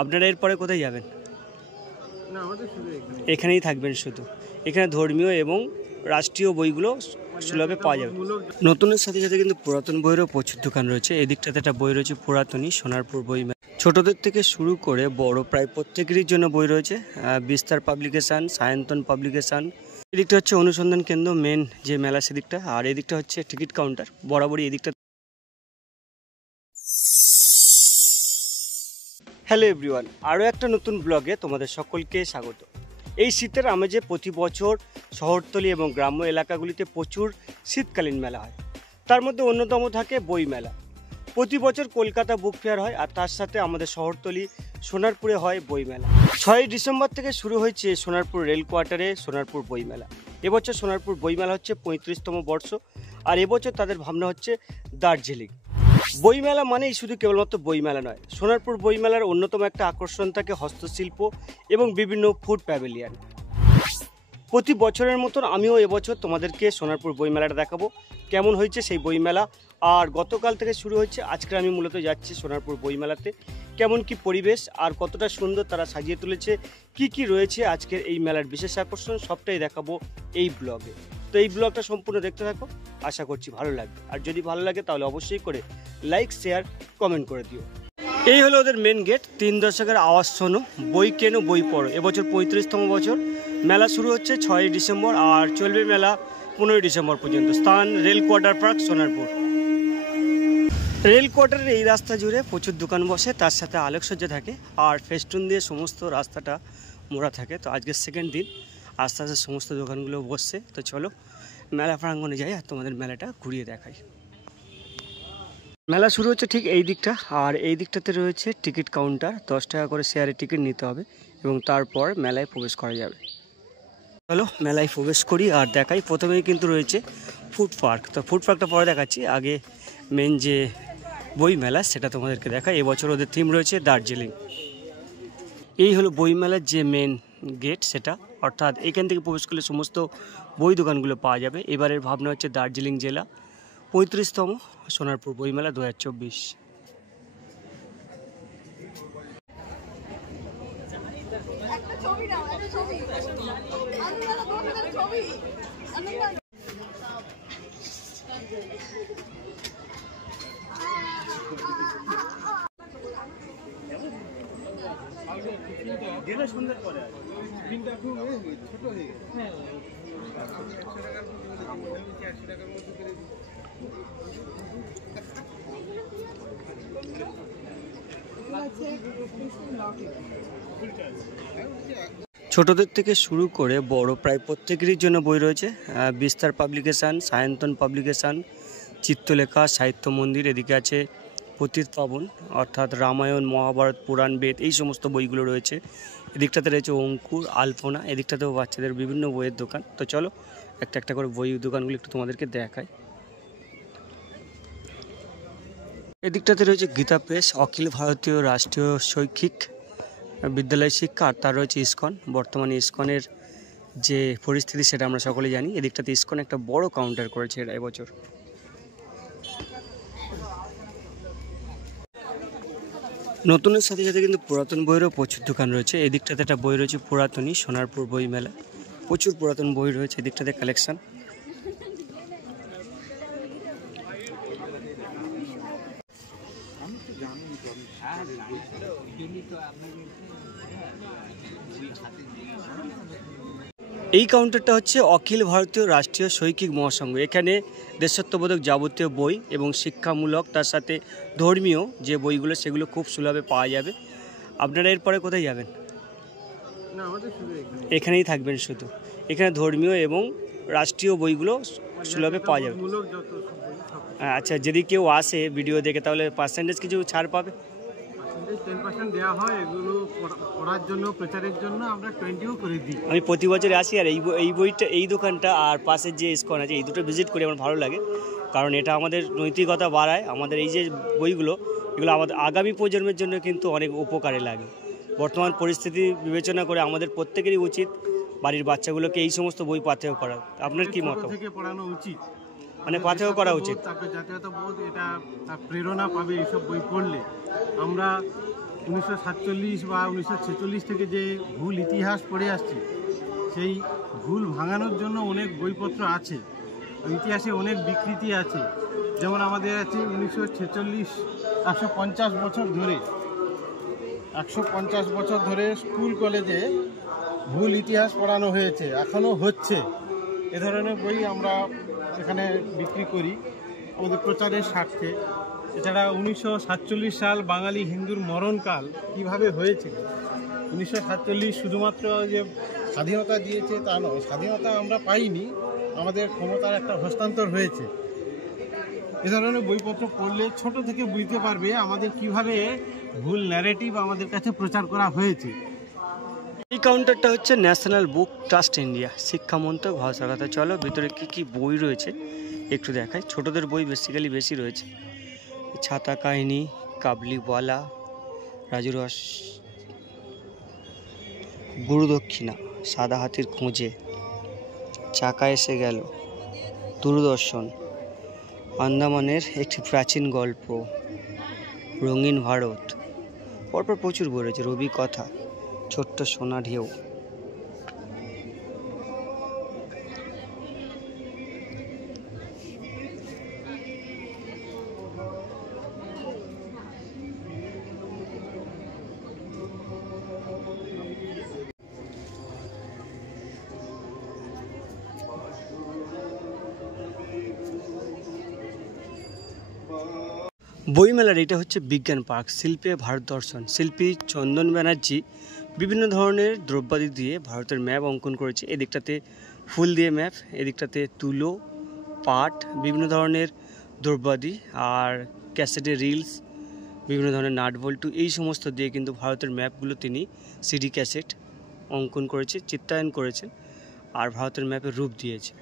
আপনারা এরপরে কোথায় যাবেন? না, আমাদের শুধু এখানেই থাকবেন শুধু। এখানে ধর্মীয় এবং রাষ্ট্রীয় বইগুলো সুলভে পাওয়া যাবে। নতুনের সাথে সাথে কিন্তু পুরাতন বইয়েরও প্রচুর দোকান রয়েছে। এই দিকটাতে একটা বই রয়েছে পুরাতনী সোনারপুর বই মেলা। ছোটদের থেকে শুরু করে বড় প্রায় প্রত্যেকেরই জন্য বই রয়েছে। বিস্তার পাবলিকেশান, সায়ন্তন পাবলিকেশান। এদিকটা হচ্ছে অনুসন্ধান কেন্দ্র মেন যে মেলা সেদিকটা, আর এদিকটা হচ্ছে টিকিট কাউন্টার। বরাবরই এদিকটা। হ্যালো এভরিওয়ান, আরও একটা নতুন ব্লগে তোমাদের সকলকে স্বাগত। এই শীতের আমেজে প্রতি বছর শহরতলি এবং গ্রাম্য এলাকাগুলিতে প্রচুর শীতকালীন মেলা হয়। তার মধ্যে অন্যতম থাকে বই মেলা। প্রতি বছর কলকাতা বুক ফেয়ার হয়, আর তার সাথে আমাদের শহরতলি সোনারপুরে হয় বই মেলা। 6ই ডিসেম্বর থেকে শুরু হয়েছে সোনারপুর রেল কোয়ার্টারে সোনারপুর বই মেলা। এবছর সোনারপুর বই মেলা হচ্ছে 35তম বর্ষ, আর এবছর তাদের ভাবনা হচ্ছে দার্জিলিং। বইমেলা মানেই শুধু কেবলমাত্র বইমেলা নয়, সোনারপুর বইমেলার অন্যতম একটা আকর্ষণ থাকে হস্তশিল্প এবং বিভিন্ন ফুড প্যাভিলিয়ন। প্রতি বছরের মতন আমিও এবছর তোমাদেরকে সোনারপুর বইমেলাটা দেখাবো কেমন হয়েছে সেই বইমেলা। আর গতকাল থেকে শুরু হয়েছে, আজকে আমি মূলত যাচ্ছি সোনারপুর বইমেলাতে। কেমন কি পরিবেশ আর কতটা সুন্দর তারা সাজিয়ে তুলেছে, কি রয়েছে আজকের এই মেলার বিশেষ আকর্ষণ, সবটাই দেখাবো এই ব্লগে। তো এই ব্লগটা সম্পূর্ণ দেখতে থাকো, আশা করছি ভালো লাগবে। আর যদি ভালো লাগে তাহলে অবশ্যই করে লাইক, শেয়ার, কমেন্ট করে দিও। এই হলো ওদের মেন গেট। 3 দশকের আওয়াজ শোনো, বই কেনো, বই পড়ো। এবছর 35তম বছর। মেলা শুরু হচ্ছে 6ই ডিসেম্বর আর চলবে মেলা 15ই ডিসেম্বর পর্যন্ত। স্থান rail quarter park Sonarpur. Rail কোয়ার্টারের এই রাস্তা জুড়ে প্রচুর দোকান বসে, তার সাথে আলোকসজ্জা থাকে আর ফেস্টুন দিয়ে সমস্ত রাস্তাটা মোড়া থাকে। তো আজকের সেকেন্ড দিন, আস্তে আস্তে সমস্ত দোকানগুলো বসছে। তো চলো মেলা প্রাঙ্গণে যাই আর তোমাদের মেলাটা ঘুরিয়ে দেখাই। মেলা শুরু হচ্ছে ঠিক এই দিকটা, আর এই দিকটাতে রয়েছে টিকিট কাউন্টার। 10 টাকা করে শেয়ারে টিকিট নিতে হবে এবং তারপর মেলায় প্রবেশ করা যাবে। চলো মেলায় প্রবেশ করি আর দেখাই। প্রথমেই কিন্তু রয়েছে ফুড পার্ক। তো ফুড পার্কটা পরে দেখাচ্ছি, আগে মেন যে বই মেলা সেটা তোমাদেরকে দেখাই। এবছর ওদের থিম রয়েছে দার্জিলিং। এই হলো বই মেলার যে মেন গেট সেটা, অর্থাৎ এখান থেকে প্রবেশ করলে সমস্ত বই দোকানগুলো পাওয়া যাবে। এবারের ভাবনা হচ্ছে দার্জিলিং জেলা 35তম সোনারপুর বইমেলা 2024। সুন্দর করে ছোটদের থেকে শুরু করে বড় প্রায় প্রত্যেকেরই জন্য বই রয়েছে। বিস্তার পাবলিকেশান, সায়ন্তন পাবলিকেশান, চিত্রলেখা, সাহিত্য মন্দির। এদিকে আছে পতিত পাবন, অর্থাৎ রামায়ণ, মহাভারত, পুরাণ, বেদ, এই সমস্ত বইগুলো রয়েছে। এদিকটাতে রয়েছে অঙ্কুর, আলপনা। এদিকটাতেও বাচ্চাদের বিভিন্ন বইয়ের দোকান। তো চলো একটা একটা করে বই দোকানগুলো একটু তোমাদেরকে দেখাই। এদিকটাতে রয়েছে গীতা প্রেস, অখিল ভারতীয় রাষ্ট্রীয় শৈক্ষিক বিদ্যালয় শিক্ষা, আর তার রয়েছে ইসকন। বর্তমানে ইসকনের যে পরিস্থিতি সেটা আমরা সকলেই জানি। এদিকটাতে ইসকন একটা বড় কাউন্টার করেছে এরা এবছর। নতুনের সাথে সাথে কিন্তু পুরাতন বইয়েরও প্রচুর দোকান রয়েছে। এদিকটাতে একটা বই রয়েছে পুরাতনী সোনারপুর বই মেলা। প্রচুর পুরাতন বই রয়েছে এদিকটাতে কালেকশন। এই কাউন্টারটা হচ্ছে অখিল ভারতীয় রাষ্ট্রীয় শৈক্ষিক মহাসংঘ। এখানে দেশাত্মবোধক যাবতীয় বই এবং শিক্ষামূলক, তার সাথে ধর্মীয় যে বইগুলো সেগুলো খুব সুলভে পাওয়া যাবে। আপনারা এরপরে কোথায় যাবেন? না, আমাদের শুধু এখানেই থাকবেন শুধু। এখানে ধর্মীয় এবং রাষ্ট্রীয় বইগুলো সুলভে পাওয়া যাবে। আচ্ছা, যদি কেউ আসে ভিডিও দেখে তাহলে পার্সেন্টেজ কিছু ছাড় পাবে? 10% দেওয়া হয়। এগুলো পড়ার জন্য, প্রচারের জন্য আমরা 20ও করে দিই। আমি প্রতি বছরে আসি, আর এই বইটা, এই দোকানটা আর পাশের যে ইসকন আছে, এই দুটো ভিজিট করি। আমার ভালো লাগে, কারণ এটা আমাদের নৈতিকতা বাড়ায়। আমাদের এই যে বইগুলো, এগুলো আমাদের আগামী প্রজন্মের জন্য কিন্তু অনেক উপকারে লাগে। বর্তমান পরিস্থিতি বিবেচনা করে আমাদের প্রত্যেকেরই উচিত বাড়ির বাচ্চাগুলোকে এই সমস্ত বই পাথেয় করা। আপনার কি মত? থেকে পড়ানো উচিত, মানে পাথেয় করা উচিত। তারপরে জাতীয়তাবোধ, এটা প্রেরণা পাবে এইসব বই পড়লে। আমরা 1947 বা 1946 থেকে যে ভুল ইতিহাস পড়ে আসছে, সেই ভুল ভাঙানোর জন্য অনেক বইপত্র আছে, ইতিহাসে অনেক বিকৃতি আছে। যেমন আমাদের আছে 1946, 150 বছর ধরে 150 বছর ধরে স্কুল কলেজে ভুল ইতিহাস পড়ানো হয়েছে, এখনও হচ্ছে। এ ধরনের বই আমরা এখানে বিক্রি করি আমাদের প্রচারের স্বার্থে। এছাড়া 1947 সাল বাঙালি হিন্দুর মরণকাল কীভাবে হয়েছিল, 1947 শুধুমাত্র যে স্বাধীনতা দিয়েছে তা নয়, স্বাধীনতা আমরা পাইনি, আমাদের ক্ষমতার একটা হস্তান্তর হয়েছে। এ ধরনের বইপত্র পড়লে ছোট থেকে বুঝতে পারবে আমাদের কিভাবে ভুল ন্যারেটিভ আমাদের কাছে প্রচার করা হয়েছে। এই কাউন্টারটা হচ্ছে ন্যাশনাল বুক ট্রাস্ট ইন্ডিয়া, শিক্ষা মন্ত্রক, ভারত সরকার। চলো ভিতরে কি কি বই রয়েছে একটু দেখাই। ছোটদের বই বেসিক্যালি বেশি রয়েছে। ছাতা কাহিনী, কাবলিওয়ালা, রাজু রস, গুরুদক্ষিণা, সাদা হাতির খোঁজে, চাকা এসে গেল, দূরদর্শন, আন্দামানের একটি প্রাচীন গল্প, রঙিন ভারত। পরপর প্রচুর বই রয়েছে। রবি কথা, ছোট্ট সোনা ঢেউ। বইমেলার এটা হচ্ছে বিজ্ঞান পার্ক, শিল্পে ভারত দর্শন। শিল্পী চন্দন ব্যানার্জি বিভিন্ন ধরনের দ্রব্যাদি দিয়ে ভারতের ম্যাপ অঙ্কন করেছে। এদিকটাতে ফুল দিয়ে ম্যাপ, এদিকটাতে তুলো, পাট, বিভিন্ন ধরনের দ্রব্যাদি, আর ক্যাসেটে রিলস, বিভিন্ন ধরনের নাট বল্টু, এই সমস্ত দিয়ে কিন্তু ভারতের ম্যাপগুলো তিনি সিডি ক্যাসেট অঙ্কন করেছে, চিত্রায়ন করেছেন আর ভারতের ম্যাপের রূপ দিয়েছে।